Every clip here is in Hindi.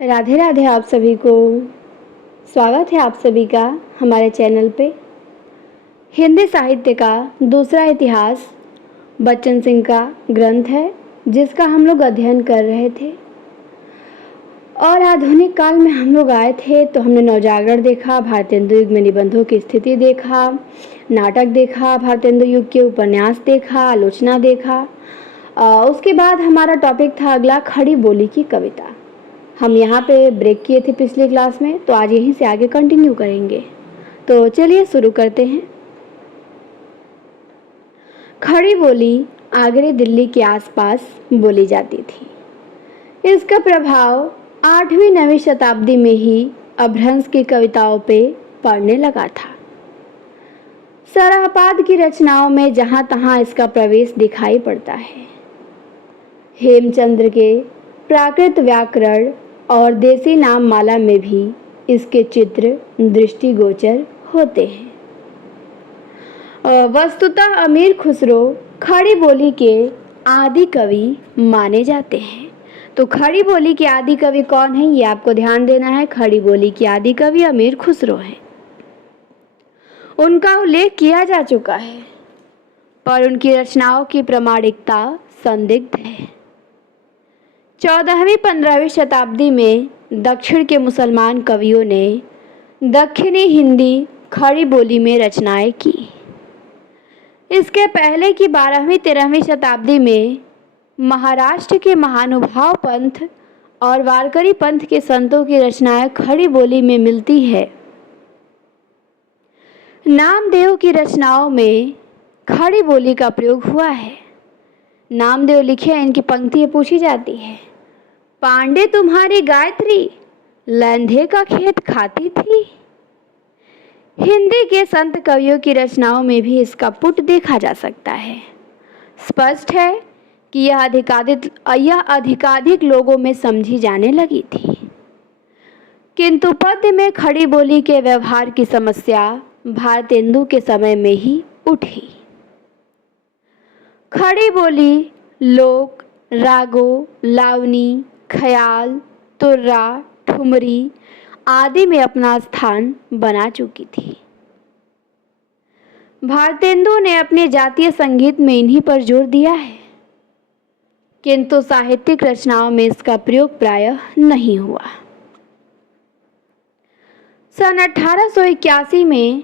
राधे राधे आप सभी को। स्वागत है आप सभी का हमारे चैनल पे। हिंदी साहित्य का दूसरा इतिहास बच्चन सिंह का ग्रंथ है, जिसका हम लोग अध्ययन कर रहे थे। और आधुनिक काल में हम लोग आए थे तो हमने नवजागरण देखा, भारतेंदु युग में निबंधों की स्थिति देखा, नाटक देखा, भारतेंदु युग के उपन्यास देखा, आलोचना देखा। उसके बाद हमारा टॉपिक था अगला खड़ी बोली की कविता। हम यहाँ पे ब्रेक किए थे पिछली क्लास में, तो आज यहीं से आगे कंटिन्यू करेंगे। तो चलिए शुरू करते हैं। खड़ी बोली आगरे दिल्ली के आसपास बोली जाती थी। इसका प्रभाव 8वीं-9वीं शताब्दी में ही अभ्रंश की कविताओं पे पड़ने लगा था। सरहपाद की रचनाओं में जहाँ तहाँ इसका प्रवेश दिखाई पड़ता है। हेमचंद्र के प्राकृत व्याकरण और देसी नाम माला में भी इसके चित्र दृष्टिगोचर होते हैं। वस्तुतः अमीर खुसरो खड़ी बोली के आदि कवि माने जाते हैं। तो खड़ी बोली के आदि कवि कौन है, ये आपको ध्यान देना है। खड़ी बोली के आदि कवि अमीर खुसरो हैं। उनका उल्लेख किया जा चुका है, पर उनकी रचनाओं की प्रामाणिकता संदिग्ध है। 14वीं-15वीं शताब्दी में दक्षिण के मुसलमान कवियों ने दक्षिणी हिंदी खड़ी बोली में रचनाएं की। इसके पहले की 12वीं-13वीं शताब्दी में महाराष्ट्र के महानुभाव पंथ और वारकरी पंथ के संतों की रचनाएं खड़ी बोली में मिलती है। नामदेव की रचनाओं में खड़ी बोली का प्रयोग हुआ है। नामदेव लिखे हैं, इनकी पंक्तियां पूछी जाती है। पांडे तुम्हारी गायत्री लंधे का खेत खाती थी। हिंदी के संत कवियों की रचनाओं में भी इसका पुट देखा जा सकता है। स्पष्ट है कि यह अधिकाधिक लोगों में समझी जाने लगी थी। किंतु पद्य में खड़ी बोली के व्यवहार की समस्या भारतेंदु के समय में ही उठी। खड़ी बोली लोक, रागों, लावनी, ख्याल, तुर्रा, ठुमरी आदि में अपना स्थान बना चुकी थी। भारतेंदु ने अपने जातीय संगीत में इन्हीं पर जोर दिया है, किंतु साहित्यिक रचनाओं में इसका प्रयोग प्रायः नहीं हुआ। सन 1881 में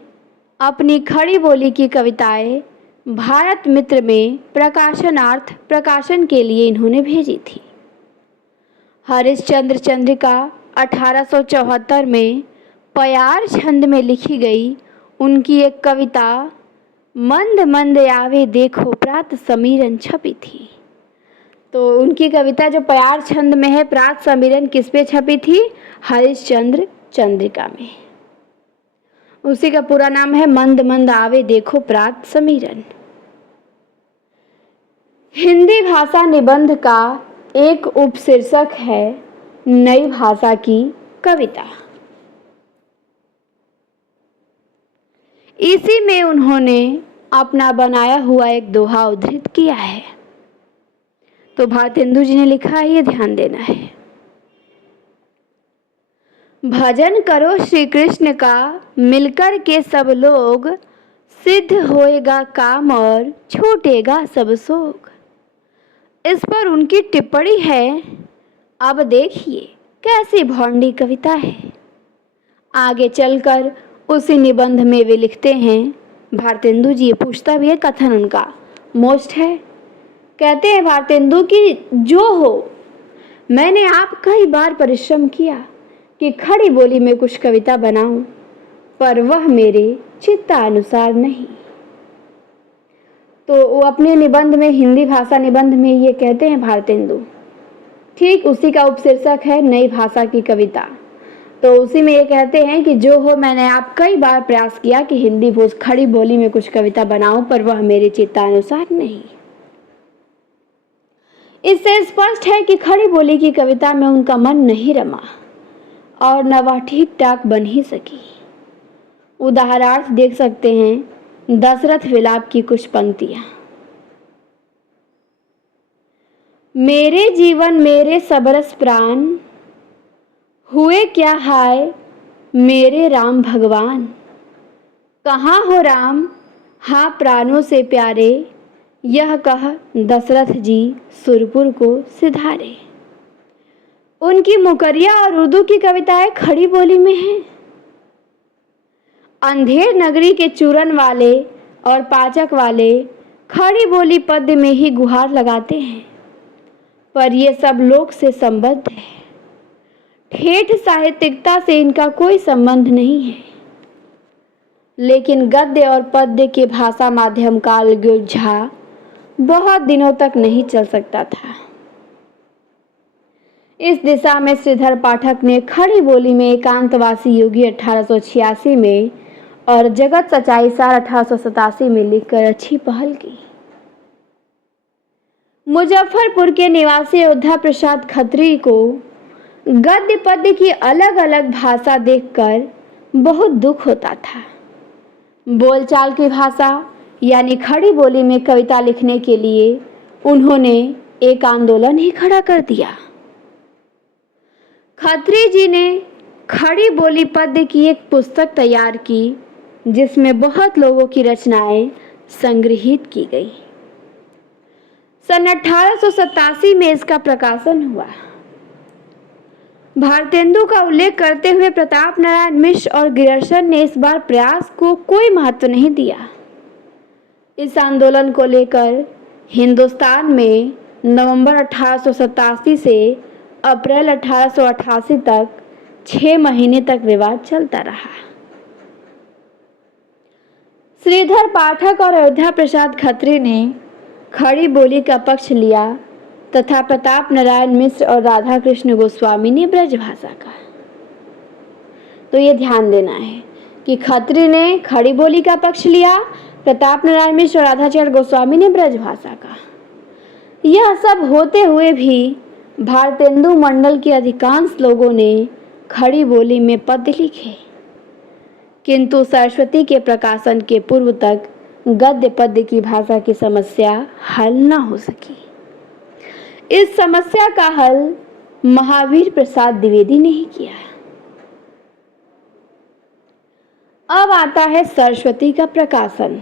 अपनी खड़ी बोली की कविताएं भारत मित्र में प्रकाशनार्थ प्रकाशन के लिए इन्होंने भेजी थी। हरिश्चंद्र चंद्रिका 1874 में पयार छंद में लिखी गई उनकी एक कविता मंद मंद आवे देखो प्रात समीरन छपी थी। तो उनकी कविता जो पयार छंद में है, प्रात समीरन किस पे छपी थी? हरिश्चंद्र चंद्रिका में। उसी का पूरा नाम है मंद मंद आवे देखो प्रात समीरन। हिंदी भाषा निबंध का एक उपशीर्षक है नई भाषा की कविता। इसी में उन्होंने अपना बनाया हुआ एक दोहा उद्धृत किया है। तो भारतेंदु जी ने लिखा है, ये ध्यान देना है। भजन करो श्री कृष्ण का मिलकर के सब लोग, सिद्ध होएगा काम और छूटेगा सब शोक। इस पर उनकी टिप्पणी है, अब देखिए कैसी भौंडी कविता है। आगे चलकर उसी निबंध में वे लिखते हैं, भारतेंदु जी, ये पूछता भी है, कथन उनका मोस्ट है। कहते हैं भारतेंदु कि जो हो, मैंने आप कई बार परिश्रम किया कि खड़ी बोली में कुछ कविता बनाऊं, पर वह मेरे चित्तानुसार नहीं। तो वो अपने निबंध में, हिंदी भाषा निबंध में ये कहते हैं भारतेंदु। ठीक उसी का उपशीर्षक है नई भाषा की कविता। तो उसी में ये कहते हैं कि जो हो, मैंने आप कई बार प्रयास किया कि हिंदी खड़ी बोली में कुछ कविता बनाऊं, पर वह मेरे चित्तानुसार नहीं। इससे स्पष्ट है कि खड़ी बोली की कविता में उनका मन नहीं रमा और न वह ठीक ठाक बन ही सकी। उदाहरणार्थ देख सकते हैं दशरथ विलाप की कुछ पंक्तियां। मेरे जीवन मेरे सबरस प्राण, हुए क्या हाय मेरे राम भगवान, कहाँ हो राम, हाँ प्राणों से प्यारे, यह कह दशरथ जी सुरपुर को सिधारे। उनकी मुकरिया और उर्दू की कविताएं खड़ी बोली में हैं। अंधेर नगरी के चूरन वाले और पाचक वाले खड़ी बोली पद्य में ही गुहार लगाते हैं, पर ये सब लोक से संबद्ध है। ठेठ साहित्यिकता से इनका कोई संबंध नहीं है। लेकिन गद्य और पद्य के भाषा माध्यम का अलगोझा बहुत दिनों तक नहीं चल सकता था। इस दिशा में श्रीधर पाठक ने खड़ी बोली में एकांतवासी योगी 1886 में और जगत सच्चाई सार 1887 में लिखकर अच्छी पहल की। मुजफ्फरपुर के निवासी अयोध्या प्रसाद खत्री को गद्य पद्य की अलग अलग भाषा देखकर बहुत दुख होता था। बोलचाल की भाषा यानी खड़ी बोली में कविता लिखने के लिए उन्होंने एक आंदोलन ही खड़ा कर दिया। खत्री जी ने खड़ी बोली पद्य की एक पुस्तक तैयार की, जिसमें बहुत लोगों की रचनाएं संग्रहित की गई। सन 1887 में इसका प्रकाशन हुआ। भारतेंदु का उल्लेख करते हुए प्रताप नारायण मिश्र और ग्रियर्सन ने इस बार प्रयास को कोई महत्व नहीं दिया। इस आंदोलन को लेकर हिंदुस्तान में नवंबर 1887 से अप्रैल 1888 तक 6 महीने तक विवाद चलता रहा। श्रीधर पाठक और अयोध्या प्रसाद खत्री ने खड़ी बोली का पक्ष लिया तथा प्रताप नारायण मिश्र और राधा कृष्ण गोस्वामी ने ब्रज भाषा का। तो ये ध्यान देना है कि खत्री ने खड़ी बोली का पक्ष लिया, प्रताप नारायण मिश्र और राधाचरण गोस्वामी ने ब्रज भाषा का। यह सब होते हुए भी भारतेंदु मंडल के अधिकांश लोगों ने खड़ी बोली में पद्य लिखे, किंतु सरस्वती के प्रकाशन के पूर्व तक गद्य पद्य की भाषा की समस्या हल न हो सकी। इस समस्या का हल महावीर प्रसाद द्विवेदी ने ही किया। अब आता है सरस्वती का प्रकाशन।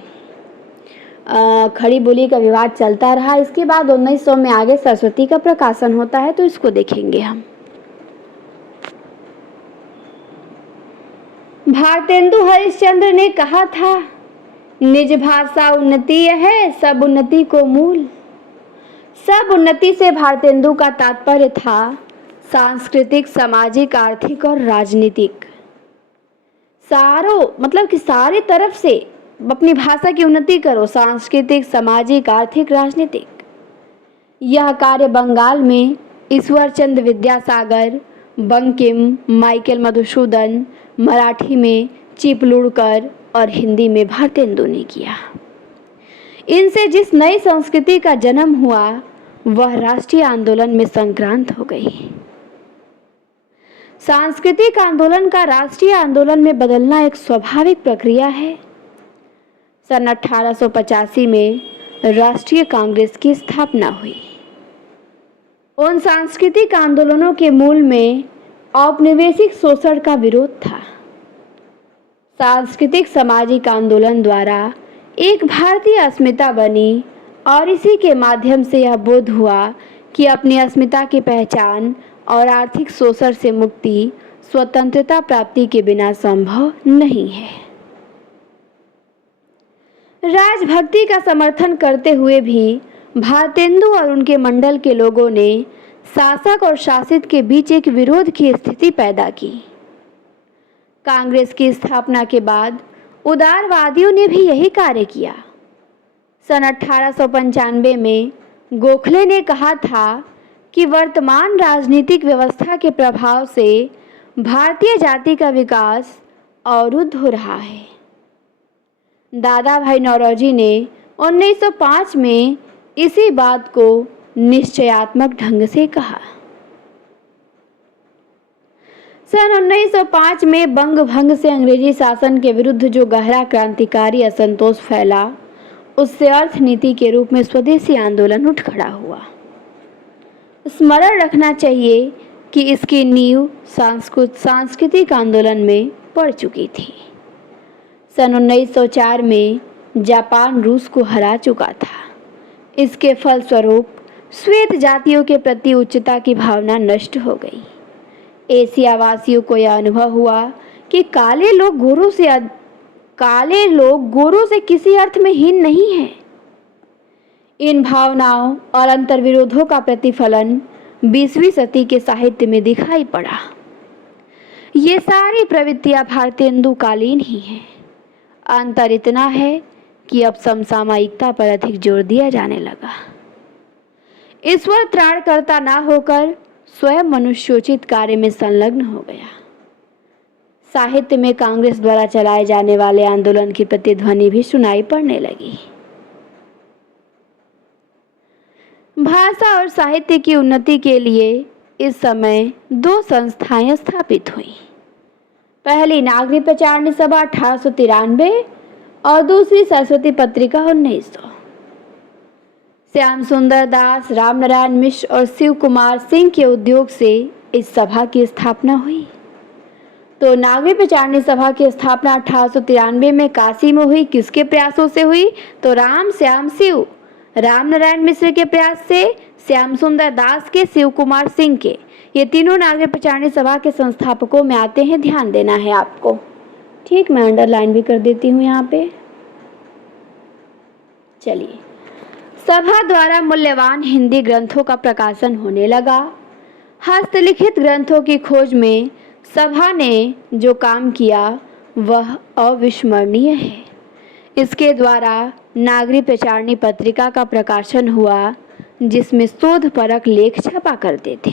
खड़ी बोली का विवाद चलता रहा। इसके बाद 1900 में आगे सरस्वती का प्रकाशन होता है, तो इसको देखेंगे हम। भारतेंदु हरिश्चंद्र ने कहा था, निज भाषा उन्नति है सब उन्नति को मूल। सब उन्नति से भारतेंदु का तात्पर्य था सांस्कृतिक, सामाजिक, आर्थिक और राजनीतिक, मतलब कि सारी तरफ से अपनी भाषा की उन्नति करो, सांस्कृतिक, सामाजिक, आर्थिक, राजनीतिक। यह कार्य बंगाल में ईश्वरचंद विद्यासागर, बंकिम, माइकल मधुसूदन, मराठी में चिपलूणकर और हिंदी में भारतेंदु ने किया। इनसे जिस नई संस्कृति का जन्म हुआ वह राष्ट्रीय आंदोलन में संक्रांत हो गई। सांस्कृतिक आंदोलन का राष्ट्रीय आंदोलन में बदलना एक स्वाभाविक प्रक्रिया है। सन 1885 में राष्ट्रीय कांग्रेस की स्थापना हुई। उन सांस्कृतिक आंदोलनों के मूल में औपनिवेशिक शोषण का विरोध था। सांस्कृतिक सामाजिक आंदोलन द्वारा एक भारतीय अस्मिता बनी और इसी के माध्यम से यह बोध हुआ कि अपनी अस्मिता की पहचान और आर्थिक शोषण से मुक्ति स्वतंत्रता प्राप्ति के बिना संभव नहीं है। राजभक्ति का समर्थन करते हुए भी भारतेंदु और उनके मंडल के लोगों ने शासक और शासित के बीच एक विरोध की स्थिति पैदा की। कांग्रेस की स्थापना के बाद उदारवादियों ने भी यही कार्य किया। सन 1895 में गोखले ने कहा था कि वर्तमान राजनीतिक व्यवस्था के प्रभाव से भारतीय जाति का विकास अवरुद्ध हो रहा है। दादा भाई नौरोजी ने 1905 में इसी बात को निश्चयात्मक ढंग से कहा। सन 1905 में बंग भंग से अंग्रेजी शासन के विरुद्ध जो गहरा क्रांतिकारी असंतोष फैला, उससे अर्थनीति के रूप में स्वदेशी आंदोलन उठ खड़ा हुआ। स्मरण रखना चाहिए कि इसकी नींव सांस्कृतिक आंदोलन में पड़ चुकी थी। सन 1904 में जापान रूस को हरा चुका था। इसके फलस्वरूप श्वेत जातियों के प्रति उच्चता की भावना नष्ट हो गई। एशिया वासियों को यह अनुभव हुआ कि काले लोग गोरों से किसी अर्थ में हीन नहीं हैं। इन भावनाओं और अंतर्विरोधों का प्रतिफलन 20वीं सदी के साहित्य में दिखाई पड़ा। ये सारी प्रवृत्तियां भारतेंदुकालीन ही हैं। अंतर इतना है कि अब समसामयिकता पर अधिक जोर दिया जाने लगा। ईश्वर त्राणकर्ता ना होकर स्वयं मनुष्योचित कार्य में संलग्न हो गया। साहित्य में कांग्रेस द्वारा चलाए जाने वाले आंदोलन की प्रतिध्वनि भी सुनाई पड़ने लगी। भाषा और साहित्य की उन्नति के लिए इस समय 2 संस्थाएं स्थापित हुई। पहली नागरिक प्रचारणी सभा 1893 और दूसरी सरस्वती पत्रिका 1900। श्याम सुंदर दास, रामनारायण मिश्र और शिव कुमार सिंह के उद्योग से इस सभा की स्थापना हुई। तो नागरिक प्रचारणी सभा की स्थापना 1893 में काशी में हुई। किसके प्रयासों से हुई? तो राम, श्याम, शिव, रामनारायण मिश्र के प्रयास से, श्याम सुंदर दास के, शिव कुमार सिंह के। ये तीनों नागरिक प्रचारणी सभा के संस्थापकों में आते हैं। ध्यान देना है आपको। ठीक, मैं अंडरलाइन भी कर देती हूँ यहाँ पे। चलिए, सभा द्वारा मूल्यवान हिंदी ग्रंथों का प्रकाशन होने लगा। हस्तलिखित ग्रंथों की खोज में सभा ने जो काम किया वह अविस्मरणीय है। इसके द्वारा नागरिक प्रचारणी पत्रिका का प्रकाशन हुआ, जिसमें शोधपरक लेख छपा करते थे।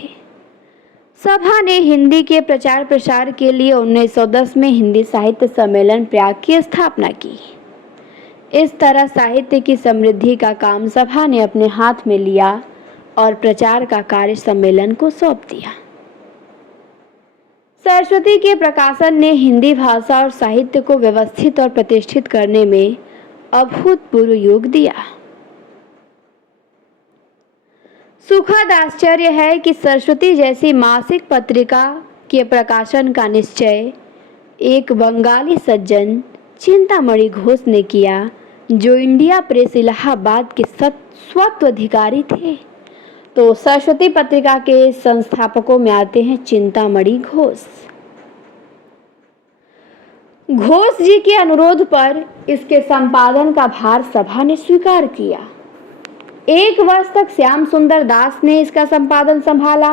सभा ने हिंदी के प्रचार प्रसार के लिए 1910 में हिंदी साहित्य सम्मेलन प्रयाग की स्थापना की। इस तरह साहित्य की समृद्धि का काम सभा ने अपने हाथ में लिया और प्रचार का कार्य सम्मेलन को सौंप दिया। सरस्वती के प्रकाशन ने हिंदी भाषा और साहित्य को व्यवस्थित और प्रतिष्ठित करने में अभूतपूर्व योग दिया। सुखद आश्चर्य है कि सरस्वती जैसी मासिक पत्रिका के प्रकाशन का निश्चय एक बंगाली सज्जन चिंतामणि घोष ने किया, जो इंडिया प्रेस इलाहाबाद के स्वत्वाधिकारी थे। तो सरस्वती पत्रिका के संस्थापकों में आते हैं चिंतामणि घोष। घोष जी के अनुरोध पर इसके संपादन का भार सभा ने स्वीकार किया। 1 वर्ष तक श्याम सुंदर दास ने इसका संपादन संभाला।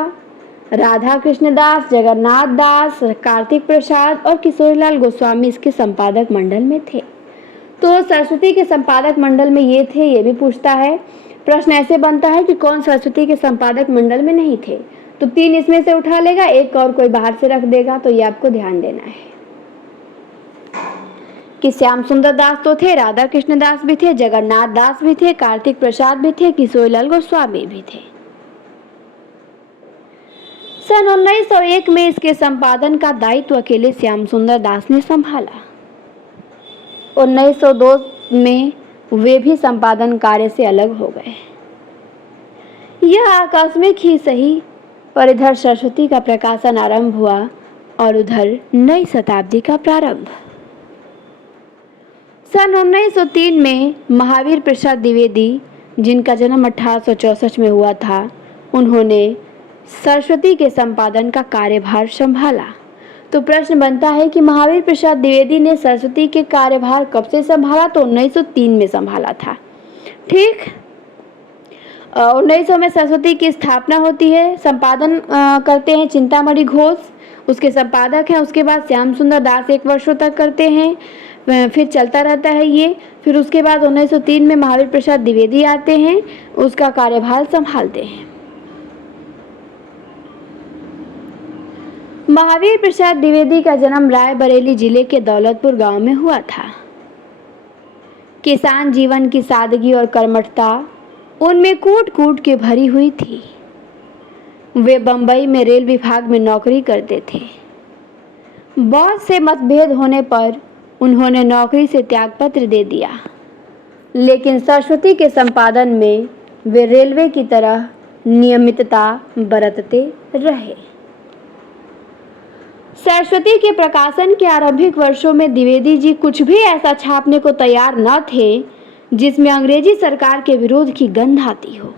राधा कृष्ण दास, जगन्नाथ दास, कार्तिक प्रसाद और किशोरीलाल गोस्वामी इसके संपादक मंडल में थे। तो सरस्वती के संपादक मंडल में ये थे, ये भी पूछता है। प्रश्न ऐसे बनता है कि कौन सरस्वती के संपादक मंडल में नहीं थे, तो 3 इसमें से उठा लेगा, 1 और कोई बाहर से रख देगा। तो ये आपको ध्यान देना है कि श्याम सुंदर दास तो थे, राधा कृष्ण दास भी थे, जगन्नाथ दास भी थे, कार्तिक प्रसाद भी थे, किशोरीलाल गोस्वामी भी थे। सन 1901 में इसके संपादन का दायित्व अकेले श्याम सुंदर दास ने संभाला। 1902 में वे भी संपादन कार्य से अलग हो गए। यह आकस्मिक ही सही, पर इधर सरस्वती का प्रकाशन आरंभ हुआ और उधर नई शताब्दी का प्रारंभ। सन 1903 में महावीर प्रसाद द्विवेदी, जिनका जन्म 1864 में हुआ था, उन्होंने सरस्वती के संपादन का कार्यभार संभाला। तो प्रश्न बनता है कि महावीर प्रसाद द्विवेदी ने सरस्वती के कार्यभार कब से संभाला? तो 1903 में संभाला था। ठीक, 1900 में सरस्वती की स्थापना होती है। संपादन करते हैं चिंतामणि घोष, उसके संपादक हैं। उसके बाद श्याम सुंदर दास 1 वर्षों तक करते हैं, फिर चलता रहता है ये। फिर उसके बाद 1903 में महावीर प्रसाद द्विवेदी आते हैं, उसका कार्यभार संभालते हैं। महावीर प्रसाद द्विवेदी का जन्म रायबरेली जिले के दौलतपुर गांव में हुआ था। किसान जीवन की सादगी और कर्मठता उनमें कूट कूट के भरी हुई थी। वे बंबई में रेल विभाग में नौकरी करते थे। बहुत से मतभेद होने पर उन्होंने नौकरी से त्यागपत्र दे दिया, लेकिन सरस्वती के संपादन में वे रेलवे की तरह नियमितता बरतते रहे। सरस्वती के प्रकाशन के आरंभिक वर्षों में द्विवेदी जी कुछ भी ऐसा छापने को तैयार न थे जिसमें अंग्रेजी सरकार के विरोध की गंध आती हो।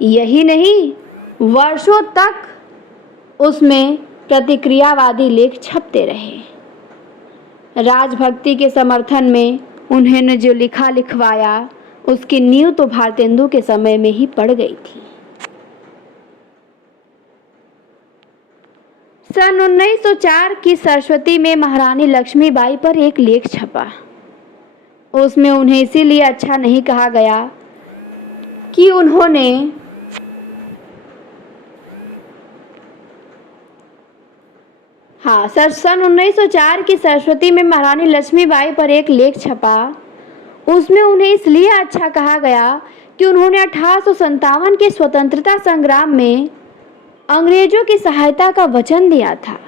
यही नहीं, वर्षों तक उसमें प्रतिक्रियावादी लेख छपते रहे। राजभक्ति के समर्थन में उन्होंने जो लिखा लिखवाया उसकी नींव तो भारतेंदु के समय में ही पड़ गई थी। सन 1904 की सरस्वती में महारानी लक्ष्मीबाई पर एक लेख छपा। उसमें उन्हें इसीलिए अच्छा नहीं कहा गया कि उन्होंने सन 1904 की सरस्वती में महारानी लक्ष्मीबाई पर एक लेख छपा। उसमें उन्हें इसलिए अच्छा कहा गया कि उन्होंने 1857 के स्वतंत्रता संग्राम में अंग्रेजों की सहायता का वचन दिया था।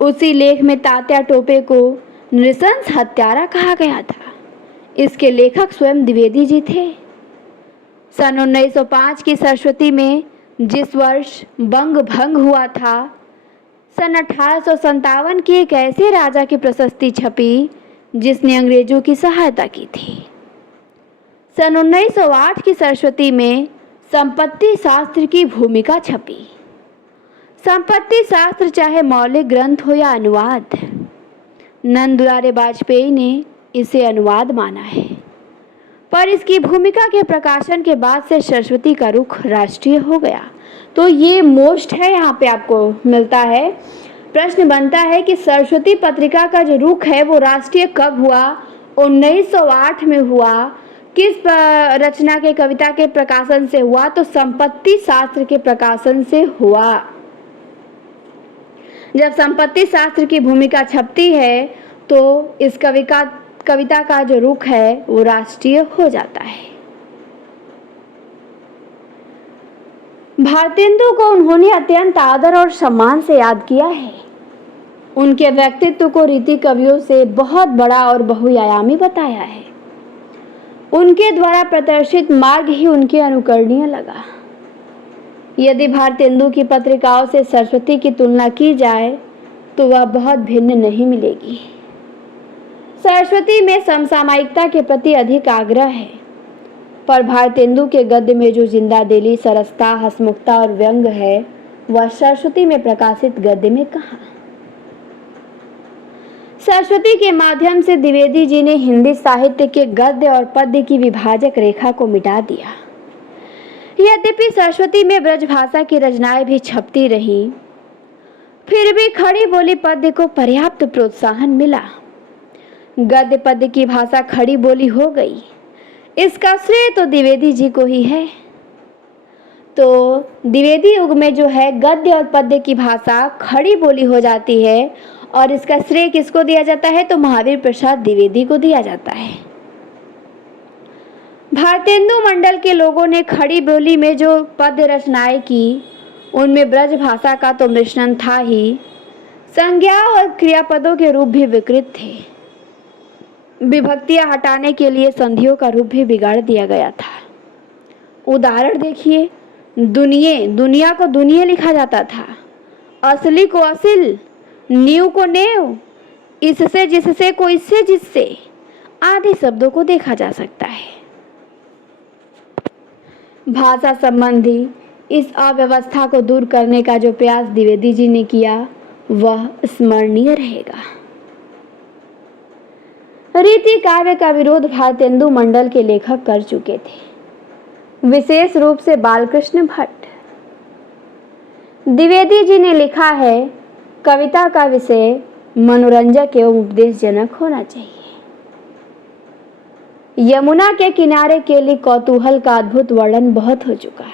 उसी लेख में तात्या टोपे को नृशंस हत्यारा कहा गया था। इसके लेखक स्वयं द्विवेदी जी थे। सन 1905 की सरस्वती में जिस वर्ष बंग भंग हुआ था, सन 1857 की एक ऐसे राजा की प्रशस्ति छपी जिसने अंग्रेजों की सहायता की थी। सन 1908 की सरस्वती में संपत्ति शास्त्र की भूमिका छपी। संपत्ति शास्त्र चाहे मौलिक ग्रंथ हो या अनुवाद, नंद दुलारे वाजपेयी ने इसे अनुवाद माना है, पर इसकी भूमिका के प्रकाशन के बाद से सरस्वती का रुख राष्ट्रीय हो गया। तो ये मोस्ट है, यहाँ पे आपको मिलता है। प्रश्न बनता है कि सरस्वती पत्रिका का जो रुख है वो राष्ट्रीय कब हुआ? 1908 में हुआ। किस रचना के, कविता के प्रकाशन से हुआ? तो संपत्ति शास्त्र के प्रकाशन से हुआ। जब संपत्ति शास्त्र की भूमिका छपती है तो इस कविता का जो रुख है वो राष्ट्रीय हो जाता है। भारतेंदु को उन्होंने अत्यंत आदर और सम्मान से याद किया है। उनके व्यक्तित्व को रीति कवियों से बहुत बड़ा और बहुआयामी बताया है। उनके द्वारा प्रदर्शित मार्ग ही उनके अनुकरणीय लगा। यदि भारतेंदु की पत्रिकाओं से सरस्वती की तुलना की जाए तो वह बहुत भिन्न नहीं मिलेगी। सरस्वती में समसामयिकता के प्रति अधिक आग्रह है, पर भारतेंदु के गद्य में जो जिंदादिली, सरसता, हंसमुखता और व्यंग है वह सरस्वती में प्रकाशित गद्य में कहाँ। सरस्वती के माध्यम से द्विवेदी जी ने हिंदी साहित्य के गद्य और पद्य की विभाजक रेखा को मिटा दिया। यद्यपि सरस्वती में ब्रजभाषा की रचनाएं भी छपती रहीं, फिर भी खड़ी बोली पद्य को पर्याप्त प्रोत्साहन मिला। गद्य पद्य की भाषा खड़ी बोली हो गई, इसका श्रेय तो द्विवेदी जी को ही है। तो द्विवेदी युग में जो है गद्य और पद्य की भाषा खड़ी बोली हो जाती है और इसका श्रेय किसको दिया जाता है? तो महावीर प्रसाद द्विवेदी को दिया जाता है। भारतेंदु मंडल के लोगों ने खड़ी बोली में जो पद्य रचनाएं की उनमें ब्रज भाषा का तो मिश्रण था ही, संज्ञा और क्रियापदों के रूप भी विकृत थे। विभक्तियां हटाने के लिए संधियों का रूप भी बिगाड़ दिया गया था। उदाहरण देखिए, दुनिया को दुनिया लिखा जाता था, असली को असिल, नीव को नेव, इससे जिससे को इससे जिससे आदि शब्दों को देखा जा सकता है। भाषा संबंधी इस अव्यवस्था को दूर करने का जो प्रयास द्विवेदी जी ने किया वह स्मरणीय रहेगा। रीति काव्य का विरोध भारतेंदु मंडल के लेखक कर चुके थे, विशेष रूप से बालकृष्ण भट्ट। द्विवेदी जी ने लिखा है, कविता का विषय मनोरंजक एवं उपदेशजनक होना चाहिए। यमुना के किनारे के लिए कौतूहल का अद्भुत वर्णन बहुत हो चुका।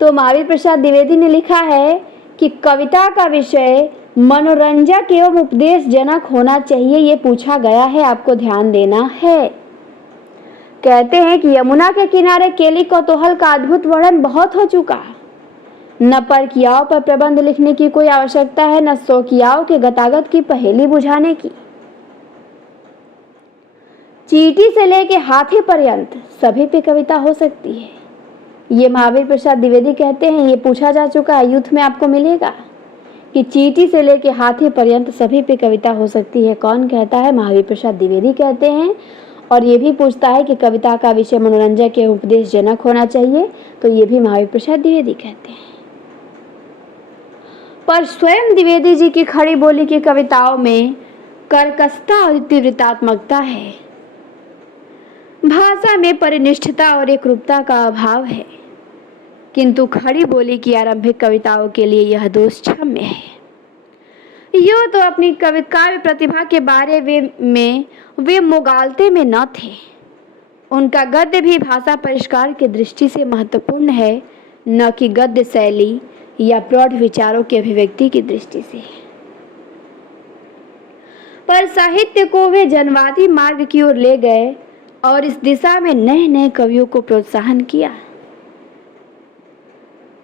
तो महावीर प्रसाद द्विवेदी ने लिखा है कि कविता का विषय मनोरंजक एवं उपदेशजनक होना चाहिए। ये पूछा गया है, आपको ध्यान देना है। कहते हैं कि यमुना के किनारे केली कौतूहल का अद्भुत वर्णन बहुत हो चुका। न परकियाओं पर प्रबंध लिखने की कोई आवश्यकता है, न शौकियाओं के गतागत की पहेली बुझाने की। चींटी से लेके हाथी पर्यंत सभी पे कविता हो सकती है। ये महावीर प्रसाद द्विवेदी कहते हैं। ये पूछा जा चुका है, यूथ में आपको मिलेगा कि चींटी से लेके हाथी पर्यंत सभी पे कविता हो सकती है। कौन कहता है? महावीर प्रसाद द्विवेदी कहते हैं। और ये भी पूछता है कि कविता का विषय मनोरंजक एवं उपदेशजनक होना चाहिए, तो ये भी महावीर प्रसाद द्विवेदी कहते हैं। पर स्वयं द्विवेदी जी की खड़ी बोली की कविताओं में कर्कशता और तीव्रतात्मकता है। भाषा में परिनिष्ठता और एकरूपता का अभाव है, किंतु खड़ी बोली की आरंभिक कविताओं के लिए यह दोष क्षम्य है। यूँ तो अपनी काव्य प्रतिभा के बारे में वे मुगालते में न थे। उनका गद्य भी भाषा परिष्कार की दृष्टि से महत्वपूर्ण है, न कि गद्य शैली या प्रौढ़ विचारों की अभिव्यक्ति की दृष्टि से। पर साहित्य को वे जनवादी मार्ग की ओर ले गए और इस दिशा में नए नए कवियों को प्रोत्साहन किया।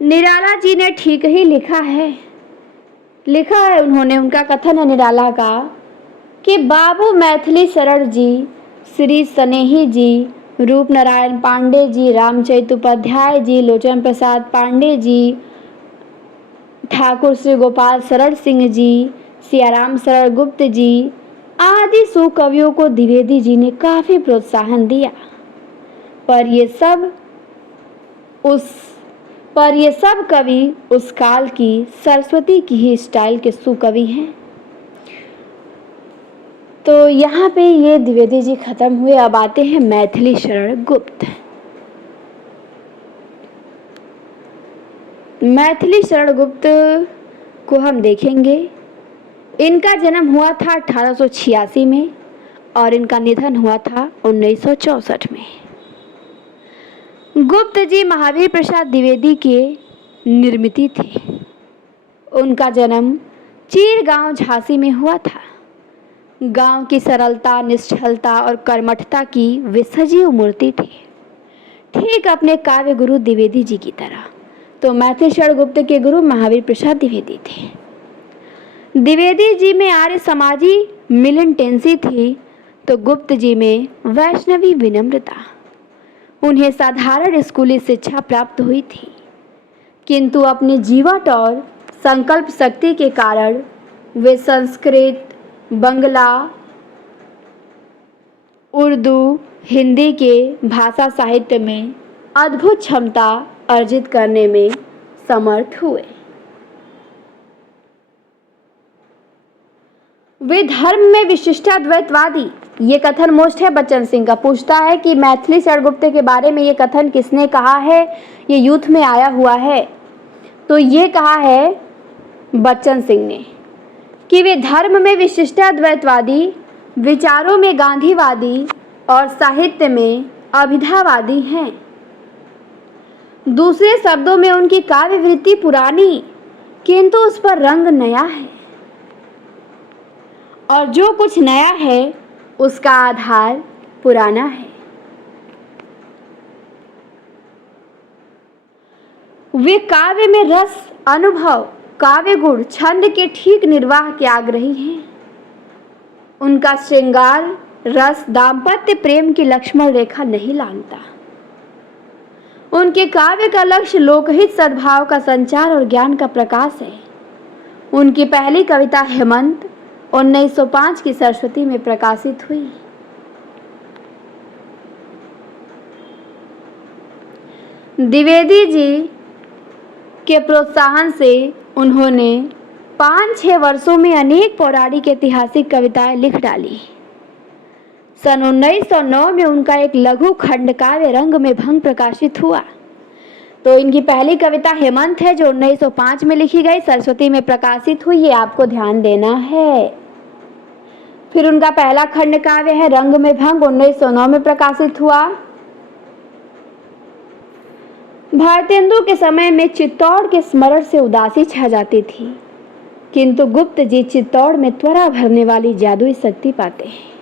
निराला जी ने ठीक ही लिखा है उन्होंने। उनका कथन है निराला का कि बाबू मैथिली शरण जी, श्री स्नेही जी, रूप नारायण पांडे जी, रामचरित उपाध्याय जी, लोचन प्रसाद पांडे जी, ठाकुर श्री गोपाल शरण सिंह जी, सियाराम शरण गुप्त जी आदि सुकवियों को द्विवेदी जी ने काफी प्रोत्साहन दिया। पर ये सब कवि उस काल की सरस्वती की ही स्टाइल के सुकवि हैं। तो यहाँ पे ये द्विवेदी जी खत्म हुए। अब आते हैं मैथिली शरण गुप्त। मैथिली शरण गुप्त को हम देखेंगे। इनका जन्म हुआ था 1886 में और इनका निधन हुआ था 1964 में। गुप्त जी महावीर प्रसाद द्विवेदी के निर्मिति थे। उनका जन्म चीरगांव झांसी में हुआ था। गांव की सरलता, निश्चलता और कर्मठता की वे सजीव मूर्ति थे, ठीक अपने काव्य गुरु द्विवेदी जी की तरह। तो मैथिली शरण गुप्त के गुरु महावीर प्रसाद द्विवेदी थे। द्विवेदी जी में आर्य समाजी मिलिटेंसी थी, तो गुप्त जी में वैष्णवी विनम्रता। उन्हें साधारण स्कूली शिक्षा प्राप्त हुई थी, किंतु अपनी जीवट और संकल्प शक्ति के कारण वे संस्कृत, बंगला, उर्दू, हिंदी के भाषा साहित्य में अद्भुत क्षमता अर्जित करने में समर्थ हुए। वे धर्म में विशिष्टाद्वैतवादी, ये कथन मोस्ट है बच्चन सिंह का। पूछता है कि मैथिली शरण गुप्त के बारे में ये कथन किसने कहा है, ये यूथ में आया हुआ है। तो ये कहा है बच्चन सिंह ने कि वे धर्म में विशिष्टाद्वैतवादी, विचारों में गांधीवादी और साहित्य में अभिधावादी हैं। दूसरे शब्दों में उनकी काव्य वृत्ति पुरानी, किंतु उस पर रंग नया है, और जो कुछ नया है उसका आधार पुराना है। वे काव्य में रस, अनुभव, काव्य गुण, छंद के ठीक निर्वाह के आग्रही हैं। उनका श्रृंगार रस दाम्पत्य प्रेम की लक्ष्मण रेखा नहीं लांघता। उनके काव्य का लक्ष्य लोकहित सद्भाव का संचार और ज्ञान का प्रकाश है। उनकी पहली कविता हेमंत 1905 की सरस्वती में प्रकाशित हुई। द्विवेदी जी के प्रोत्साहन से उन्होंने 5-6 वर्षों में अनेक पौराणिक ऐतिहासिक कविताएं लिख डाली। सन 1909 में उनका एक लघु खंड काव्य रंग में भंग प्रकाशित हुआ। तो इनकी पहली कविता हेमंत है जो 1905 में लिखी गई, सरस्वती में प्रकाशित हुई, ये आपको ध्यान देना है। फिर उनका पहला खंड काव्य है रंग में भंग, 1909 में प्रकाशित हुआ। भारतेंदु के समय में चित्तौड़ के स्मरण से उदासी छा जाती थी, किंतु गुप्त जी चित्तौड़ में त्वरा भरने वाली जादुई शक्ति पाते हैं।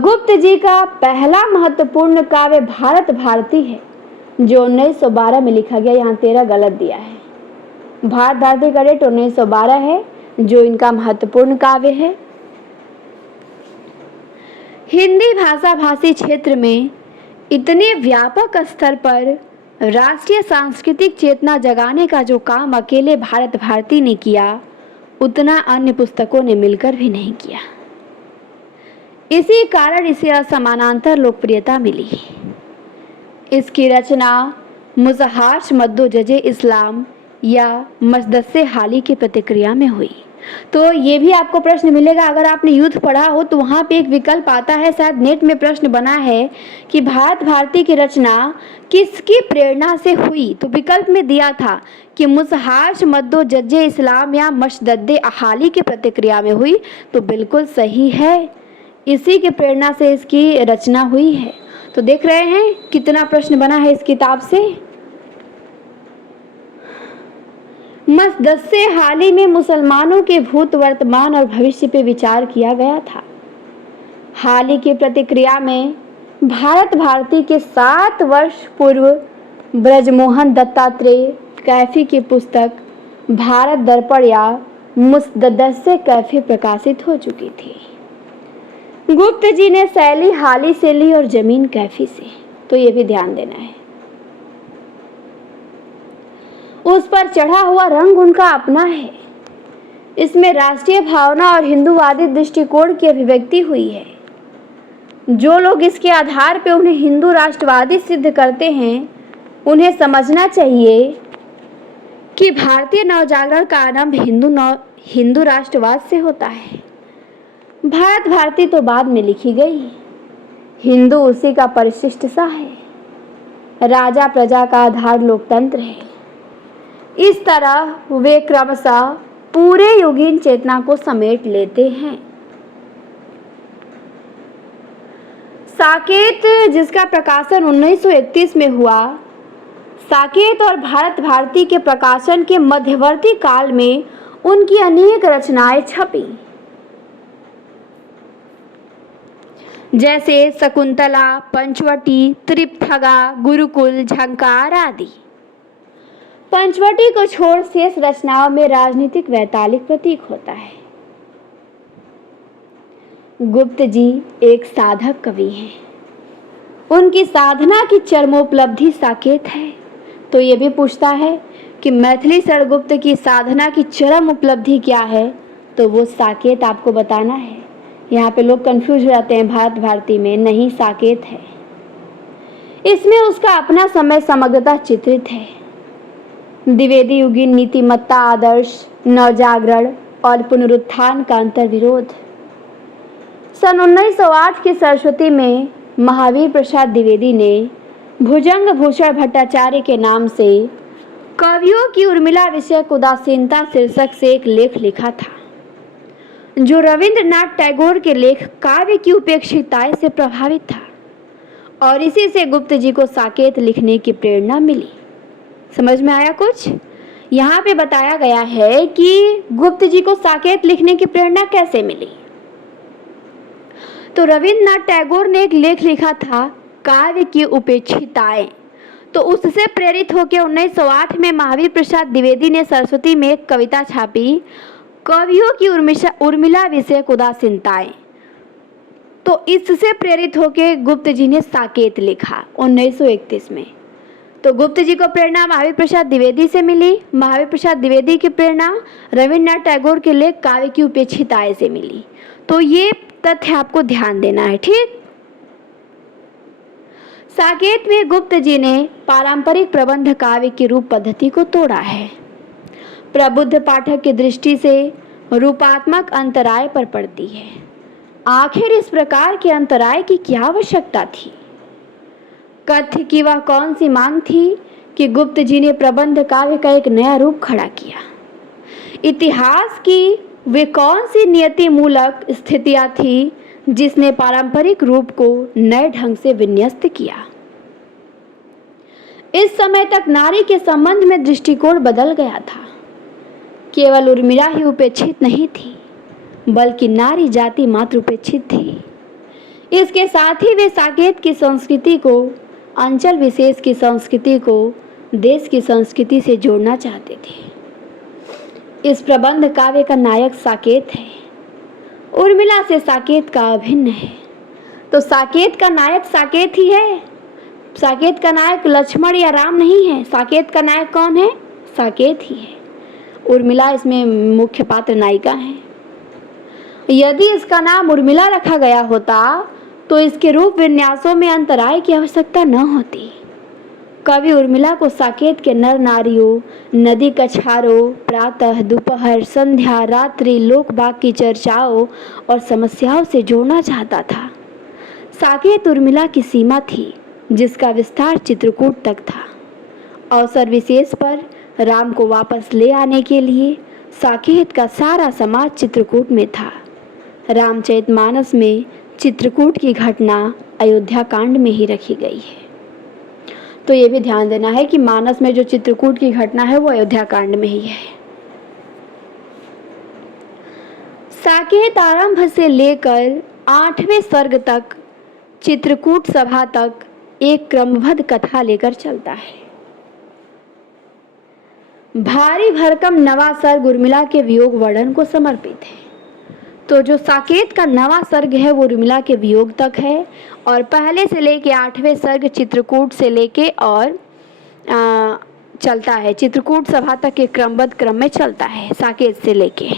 गुप्त जी का पहला महत्वपूर्ण काव्य भारत भारती है जो 1912 में लिखा गया। यहाँ 13 गलत दिया है। भारत भारती का डेट 1912 है जो इनका महत्वपूर्ण काव्य है। हिंदी भाषा भाषी क्षेत्र में इतने व्यापक स्तर पर राष्ट्रीय सांस्कृतिक चेतना जगाने का जो काम अकेले भारत भारती ने किया, उतना अन्य पुस्तकों ने मिलकर भी नहीं किया। इसी कारण इसे असमानांतर लोकप्रियता मिली। इसकी रचना मुज़हार्श मद्दो-जज़े इस्लाम या मसदस्से हाली की प्रतिक्रिया में हुई। तो ये भी आपको प्रश्न मिलेगा, अगर आपने युद्ध पढ़ा हो तो वहाँ पे एक विकल्प आता है, शायद नेट में प्रश्न बना है कि भारत भारती की रचना किसकी प्रेरणा से हुई, तो विकल्प में दिया था कि मुज़हार्श मद्दो-जज़े इस्लाम या मसदस्से हाली की प्रतिक्रिया में हुई। तो बिल्कुल सही है, इसी की प्रेरणा से इसकी रचना हुई है। तो देख रहे हैं कितना प्रश्न बना है इस किताब से। मसदस्से हाली में मुसलमानों के भूत, वर्तमान और भविष्य पे विचार किया गया था। हाली की प्रतिक्रिया में भारत भारती के 7 वर्ष पूर्व ब्रजमोहन दत्तात्रेय कैफी की पुस्तक भारत दर्पण या मुसद्दस्से कैफी प्रकाशित हो चुकी थी। गुप्त जी ने शैली हाली से ली और जमीन कैफी से, तो ये भी ध्यान देना है। उस पर चढ़ा हुआ रंग उनका अपना है। इसमें राष्ट्रीय भावना और हिंदूवादी दृष्टिकोण की अभिव्यक्ति हुई है। जो लोग इसके आधार पर उन्हें हिंदू राष्ट्रवादी सिद्ध करते हैं, उन्हें समझना चाहिए कि भारतीय नवजागरण का आरंभ हिंदू राष्ट्रवाद से होता है। भारत भारती तो बाद में लिखी गई, हिंदू उसी का परिशिष्ट सा है। राजा प्रजा का आधार लोकतंत्र है। इस तरह वे क्रमशः पूरे युगीन चेतना को समेट लेते हैं। साकेत, जिसका प्रकाशन 1931 में हुआ, साकेत और भारत भारती के प्रकाशन के मध्यवर्ती काल में उनकी अनेक रचनाएं छपी, जैसे शकुंतला, पंचवटी, त्रिपिटका, गुरुकुल, झंकार आदि। पंचवटी को छोड़ शेष रचनाओं में राजनीतिक वैतालिक प्रतीक होता है। गुप्त जी एक साधक कवि हैं। उनकी साधना की चरमोपलब्धि साकेत है। तो ये भी पूछता है कि मैथिली शरण गुप्त की साधना की चरम उपलब्धि क्या है, तो वो साकेत आपको बताना है। यहाँ पे लोग कंफ्यूज हो जाते हैं भारत भारती में, नहीं, साकेत है। इसमें उसका अपना समय समग्रता चित्रित है। द्विवेदी युगीन नीतिमत्ता, आदर्श, नवजागरण और पुनरुत्थान का अंतर्विरोध। सन 1908 की सरस्वती में महावीर प्रसाद द्विवेदी ने भुजंग भूषण भट्टाचार्य के नाम से कवियों की उर्मिला विषयक उदासीनता शीर्षक से एक लेख लिखा था, जो रविंद्रनाथ टैगोर के लेख काव्य की उपेक्षितता से प्रभावित था, और इसी से गुप्त जी को साकेत लिखने की प्रेरणा मिली। समझ में आया कुछ? यहाँ पे बताया गया है कि गुप्त जी को साकेत लिखने की प्रेरणा कैसे मिली। तो रविंद्रनाथ टैगोर ने एक लेख लिखा था, काव्य की उपेक्षिताएं, तो उससे प्रेरित होकर 1908 में महावीर प्रसाद द्विवेदी ने सरस्वती में एक कविता छापी, कवियों की उर्मिला विषयक उदासीनताएं। तो इससे प्रेरित होकर गुप्त जी ने साकेत लिखा 1931 में। तो गुप्त जी को प्रेरणा महावीर प्रसाद द्विवेदी से मिली, महावीर प्रसाद द्विवेदी की प्रेरणा रविंद्रनाथ टैगोर के लेख काव्य की उपेक्षिताएं से मिली। तो ये तथ्य आपको ध्यान देना है, ठीक। साकेत में गुप्त जी ने पारंपरिक प्रबंध काव्य की रूप पद्धति को तोड़ा है। प्रबुद्ध पाठक की दृष्टि से रूपात्मक अंतराय पर पड़ती है। आखिर इस प्रकार के अंतराय की क्या आवश्यकता थी? कथ्य की वह कौन सी मांग थी कि गुप्त जी ने प्रबंध काव्य का एक नया रूप खड़ा किया? इतिहास की वे कौन सी नियति मूलक स्थितियां थी जिसने पारंपरिक रूप को नए ढंग से विन्यस्त किया? इस समय तक नारी के संबंध में दृष्टिकोण बदल गया था। केवल उर्मिला ही उपेक्षित नहीं थी, बल्कि नारी जाति मात्र उपेक्षित थी। इसके साथ ही वे साकेत की संस्कृति को, अंचल विशेष की संस्कृति को देश की संस्कृति से जोड़ना चाहते थे। इस प्रबंध काव्य का नायक साकेत है, उर्मिला से साकेत का अभिन्न है। तो साकेत का नायक साकेत ही है। साकेत का नायक लक्ष्मण या राम नहीं है, साकेत का नायक कौन है? साकेत ही है। उर्मिला इसमें मुख्य पात्र नायिका है। यदि इसका नाम उर्मिला रखा गया होता तो इसके रूप विन्यासों में अंतराय की आवश्यकता न होती। कवि उर्मिला को साकेत के नर नारियों, नदी कछारों, प्रातः, दोपहर, संध्या, रात्रि, लोक बाग की चर्चाओं और समस्याओं से जोड़ना चाहता था। साकेत उर्मिला की सीमा थी जिसका विस्तार चित्रकूट तक था। अवसर विशेष पर राम को वापस ले आने के लिए साकेत का सारा समाज चित्रकूट में था। रामचरितमानस में चित्रकूट की घटना अयोध्या कांड में ही रखी गई है। तो ये भी ध्यान देना है कि मानस में जो चित्रकूट की घटना है वो अयोध्या कांड में ही है। साकेत आरंभ से लेकर 8वें सर्ग तक चित्रकूट सभा तक एक क्रमबद्ध कथा लेकर चलता है। भारी भरकम नवा सर्ग उर्मिला के वियोग वर्णन को समर्पित है। तो जो साकेत का नवा सर्ग है वो उर्मिला के वियोग तक है और पहले से लेके 8वें सर्ग चित्रकूट से लेके और चलता है, चित्रकूट सभा तक के क्रमबद्ध क्रम में चलता है साकेत से लेके।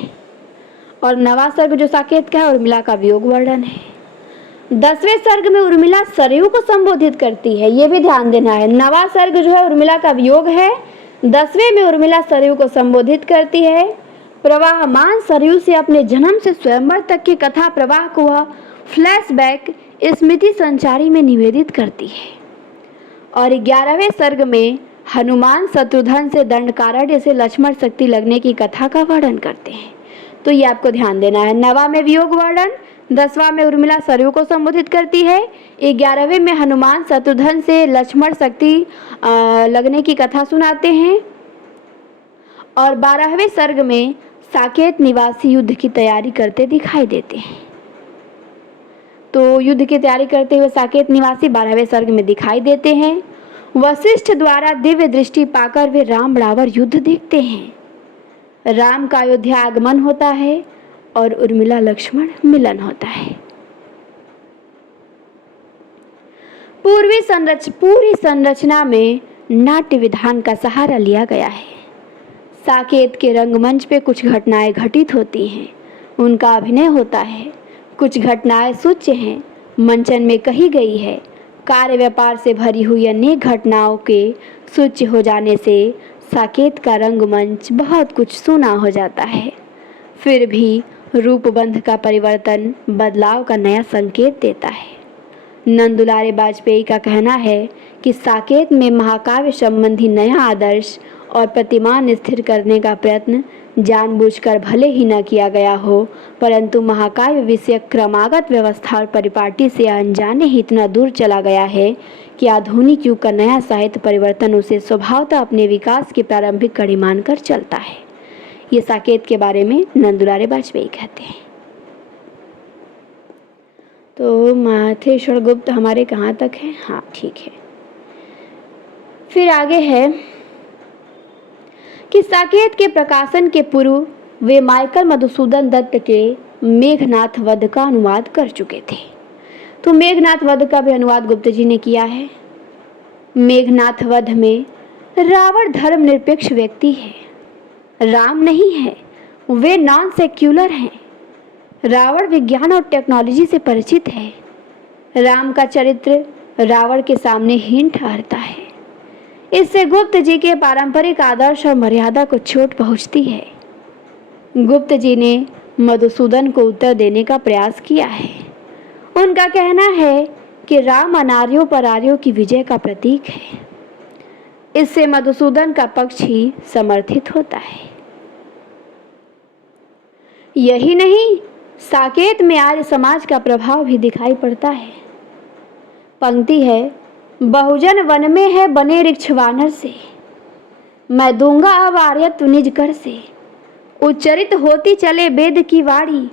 और नवा सर्ग जो साकेत का है उर्मिला का वियोग वर्णन है। 10वें सर्ग में उर्मिला सरयू को संबोधित करती है, ये भी ध्यान देना है। नवा सर्ग जो है उर्मिला का वियोग है, 10वें में उर्मिला सरयू को संबोधित करती है। प्रवाहमान सरयू से अपने जन्म से स्वयंवर तक के कथा प्रवाह को वह फ्लैशबैक स्मृति संचारी में निवेदित करती है। और 11वें सर्ग में हनुमान शत्रुघ्न से दंडकारण्य से लक्ष्मण शक्ति लगने की कथा का वर्णन करते हैं। तो ये आपको ध्यान देना है। नवा में वियोग वर्णन, 10वां में उर्मिला सरयू को संबोधित करती है, 11वें में हनुमान शत्रुघ्न से लक्ष्मण शक्ति लगने की कथा सुनाते हैं और 12वें सर्ग में साकेत निवासी युद्ध की तैयारी करते दिखाई देते हैं। तो युद्ध की तैयारी करते हुए साकेत निवासी 12वें सर्ग में दिखाई देते हैं। वशिष्ठ द्वारा दिव्य दृष्टि पाकर वे राम रावण युद्ध देखते हैं। राम का अयोध्या आगमन होता है और उर्मिला लक्ष्मण मिलन होता है। पूरी संरचना में नाट्य विधान का सहारा लिया गया है। साकेत के रंगमंच पे कुछ घटनाएं घटित होती हैं, उनका अभिनय होता है। कुछ घटनाएं सूच्य हैं, मंचन में कही गई है। कार्य व्यापार से भरी हुई अनेक घटनाओं के सूच्य हो जाने से साकेत का रंगमंच बहुत कुछ सूना हो जाता है। फिर भी रूपबंध का परिवर्तन बदलाव का नया संकेत देता है। नंदुलारे वाजपेयी का कहना है कि साकेत में महाकाव्य संबंधी नया आदर्श और प्रतिमान स्थिर करने का प्रयत्न जानबूझकर भले ही न किया गया हो, परंतु महाकाव्य विषय क्रमागत व्यवस्था और परिपाटी से अनजाने ही इतना दूर चला गया है कि आधुनिक युग का नया साहित्य परिवर्तन उसे स्वभावतः अपने विकास की प्रारंभिक कड़ी मानकर चलता है। ये साकेत के बारे में नंदुलारे वाजपेयी कहते हैं। तो माथेश्वर गुप्त हमारे कहाँ तक है? हाँ ठीक है। फिर आगे है कि साकेत के प्रकाशन के पूर्व वे माइकल मधुसूदन दत्त के मेघनाथ वध का अनुवाद कर चुके थे। तो मेघनाथ वध का भी अनुवाद गुप्त जी ने किया है। मेघनाथ वध में रावण धर्मनिरपेक्ष व्यक्ति है, राम नहीं है, वे नॉन सेक्युलर हैं। रावण विज्ञान और टेक्नोलॉजी से परिचित है। राम का चरित्र रावण के सामने हीन ठहरता है। इससे गुप्त जी के पारंपरिक आदर्श और मर्यादा को चोट पहुंचती है। गुप्त जी ने मधुसूदन को उत्तर देने का प्रयास किया है। उनका कहना है कि राम अनार्यों पर आर्यों की विजय का प्रतीक है। इससे मधुसूदन का पक्ष ही समर्थित होता है। यही नहीं, साकेत में आर्य समाज का प्रभाव भी दिखाई पड़ता है। पंक्ति है, बहुजन वन में है बने ऋक्ष वानर से, मैं दूंगा अब आर्यत्व निज कर से। उच्चरित होती चले वेद की वाणी,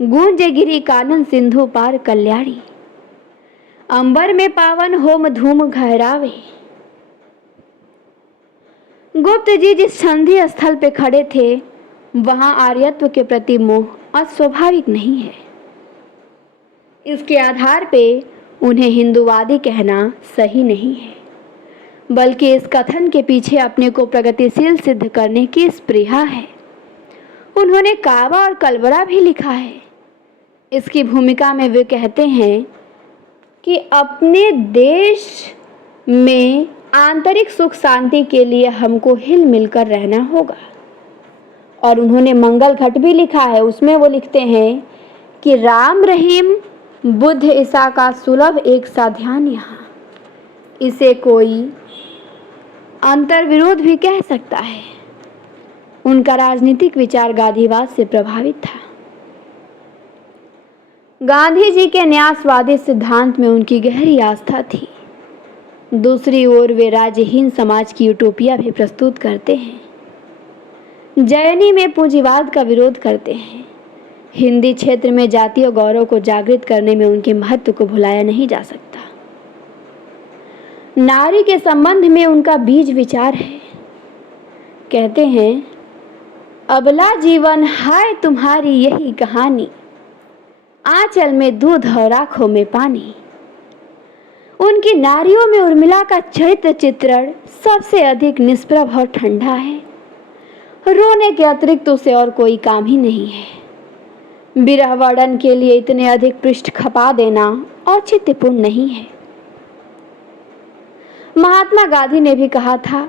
गूंजे गिरी कानन सिंधु पार कल्याणी। अंबर में पावन होम धूम गहरावे। गुप्त जी जिस संधि स्थल पे खड़े थे वहां आर्यत्व के प्रति मोह अस्वाभाविक नहीं है। इसके आधार पे उन्हें हिंदूवादी कहना सही नहीं है, बल्कि इस कथन के पीछे अपने को प्रगतिशील सिद्ध करने की स्पृहा है। उन्होंने काबा और कलबरा भी लिखा है। इसकी भूमिका में वे कहते हैं कि अपने देश में आंतरिक सुख शांति के लिए हमको हिल मिलकर रहना होगा। और उन्होंने मंगल घट भी लिखा है। उसमें वो लिखते हैं कि राम रहीम बुद्ध ईसा का सुलभ एक सा ध्यान यहाँ, इसे कोई अंतर्विरोध भी कह सकता है। उनका राजनीतिक विचार गांधीवाद से प्रभावित था। गांधी जी के न्यासवादी सिद्धांत में उनकी गहरी आस्था थी। दूसरी ओर वे राज्यहीन समाज की यूटोपिया भी प्रस्तुत करते हैं। जयनी में पूंजीवाद का विरोध करते हैं। हिंदी क्षेत्र में जातीय गौरव को जागृत करने में उनके महत्व को भुलाया नहीं जा सकता। नारी के संबंध में उनका बीज विचार है। कहते हैं, अबला जीवन हाय तुम्हारी यही कहानी, आंचल में दूध और आंखों में पानी। उनकी नारियों में उर्मिला का चरित्र चित्रण सबसे अधिक निष्प्रभ और ठंडा है। रोने के अतिरिक्त उसे और कोई काम ही नहीं है। विरह वर्णन के लिए इतने अधिक पृष्ठ खपा देना औचित्यपूर्ण नहीं है। महात्मा गांधी ने भी कहा था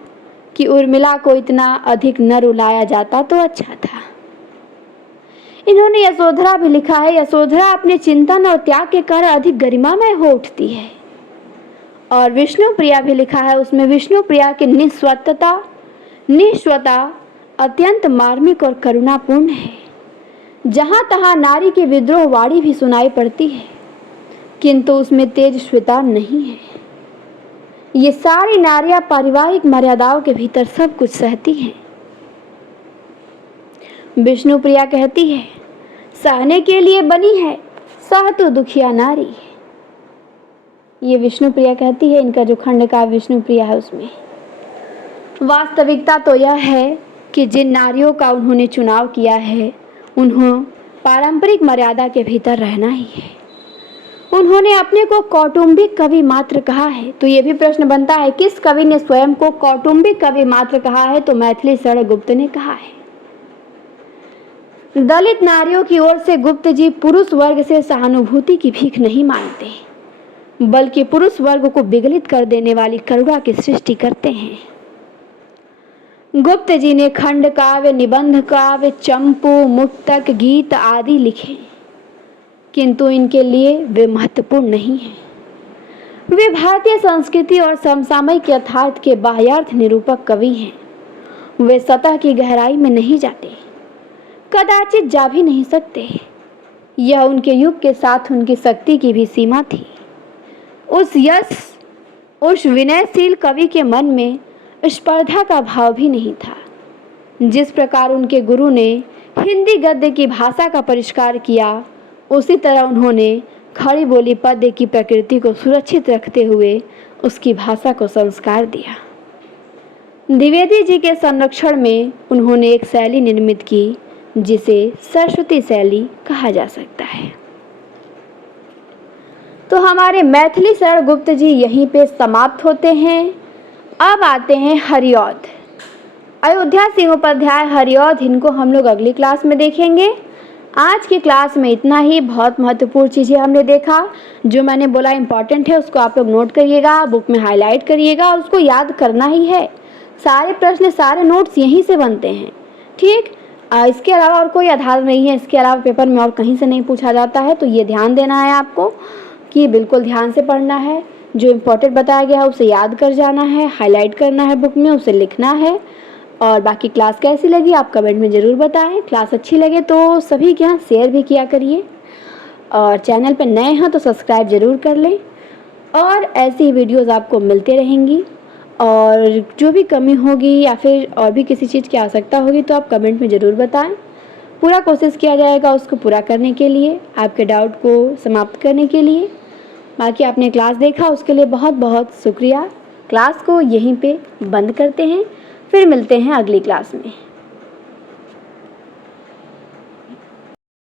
कि उर्मिला को इतना अधिक न रुलाया जाता तो अच्छा था। इन्होंने यशोधरा भी लिखा है। यशोधरा अपने चिंतन और त्याग के कारण अधिक गरिमामय हो उठती है। और विष्णुप्रिया भी लिखा है। उसमें विष्णुप्रिया की निस्वता अत्यंत मार्मिक और करुणापूर्ण है। जहां तहां नारी की विद्रोह वाणी भी सुनाई पड़ती है, किंतु उसमें तेजस्विता नहीं है। ये सारी नारियां पारिवारिक मर्यादाओं के भीतर सब कुछ सहती हैं। विष्णुप्रिया कहती है, सहने के लिए बनी है, सह तो दुखिया नारी। ये विष्णुप्रिया कहती है। इनका जो खंड का विष्णुप्रिया है उसमें वास्तविकता तो यह है कि जिन नारियों का उन्होंने चुनाव किया है, उन्होंने पारंपरिक मर्यादा के भीतर रहना ही है। उन्होंने अपने को कौटुंबिक कवि मात्र कहा है। तो ये भी प्रश्न बनता है, किस कवि ने स्वयं को कौटुंबिक कवि मात्र कहा है? तो मैथिली शरण गुप्त ने कहा है। दलित नारियों की ओर से गुप्त जी पुरुष वर्ग से सहानुभूति की भीख नहीं मांगते, बल्कि पुरुष वर्ग को विगलित कर देने वाली करुणा की सृष्टि करते हैं। गुप्त जी ने खंड काव्य, निबंध काव्य, चंपू, मुक्तक, गीत आदि लिखे, किंतु इनके लिए वे महत्वपूर्ण नहीं हैं। वे भारतीय संस्कृति और समसामयिक यथार्थ के बाह्यार्थ निरूपक कवि हैं। वे सतह की गहराई में नहीं जाते, कदाचित जा भी नहीं सकते। यह उनके युग के साथ उनकी शक्ति की भी सीमा थी। उस विनयशील कवि के मन में स्पर्धा का भाव भी नहीं था। जिस प्रकार उनके गुरु ने हिंदी गद्य की भाषा का परिष्कार किया, उसी तरह उन्होंने खड़ी बोली पद्य की प्रकृति को सुरक्षित रखते हुए उसकी भाषा को संस्कार दिया। द्विवेदी जी के संरक्षण में उन्होंने एक शैली निर्मित की, जिसे सरस्वती शैली कहा जा सकता है। तो हमारे मैथिली शरण गुप्त जी यहीं पे समाप्त होते हैं। अब आते हैं हरिऔध। अयोध्या सिंहोपाध्याय हरिऔध, इनको हम लोग अगली क्लास में देखेंगे। आज की क्लास में इतना ही। बहुत महत्वपूर्ण चीज़ें हमने देखा। जो मैंने बोला इम्पॉर्टेंट है उसको आप लोग नोट करिएगा, बुक में हाईलाइट करिएगा और उसको याद करना ही है। सारे प्रश्न, सारे नोट्स यहीं से बनते हैं, ठीक। इसके अलावा और कोई आधार नहीं है। इसके अलावा पेपर में और कहीं से नहीं पूछा जाता है। तो ये ध्यान देना है आपको कि बिल्कुल ध्यान से पढ़ना है। जो इम्पोर्टेंट बताया गया है उसे याद कर जाना है, हाईलाइट करना है बुक में, उसे लिखना है। और बाकी क्लास कैसी लगी आप कमेंट में ज़रूर बताएं। क्लास अच्छी लगे तो सभी के यहाँ शेयर भी किया करिए। और चैनल पर नए हैं तो सब्सक्राइब ज़रूर कर लें। और ऐसी वीडियोज़ आपको मिलते रहेंगी। और जो भी कमी होगी या फिर और भी किसी चीज़ की आवश्यकता होगी तो आप कमेंट में ज़रूर बताएं। पूरा कोशिश किया जाएगा उसको पूरा करने के लिए, आपके डाउट को समाप्त करने के लिए। बाकी आपने क्लास देखा उसके लिए बहुत बहुत शुक्रिया। क्लास को यहीं पे बंद करते हैं, फिर मिलते हैं अगली क्लास में।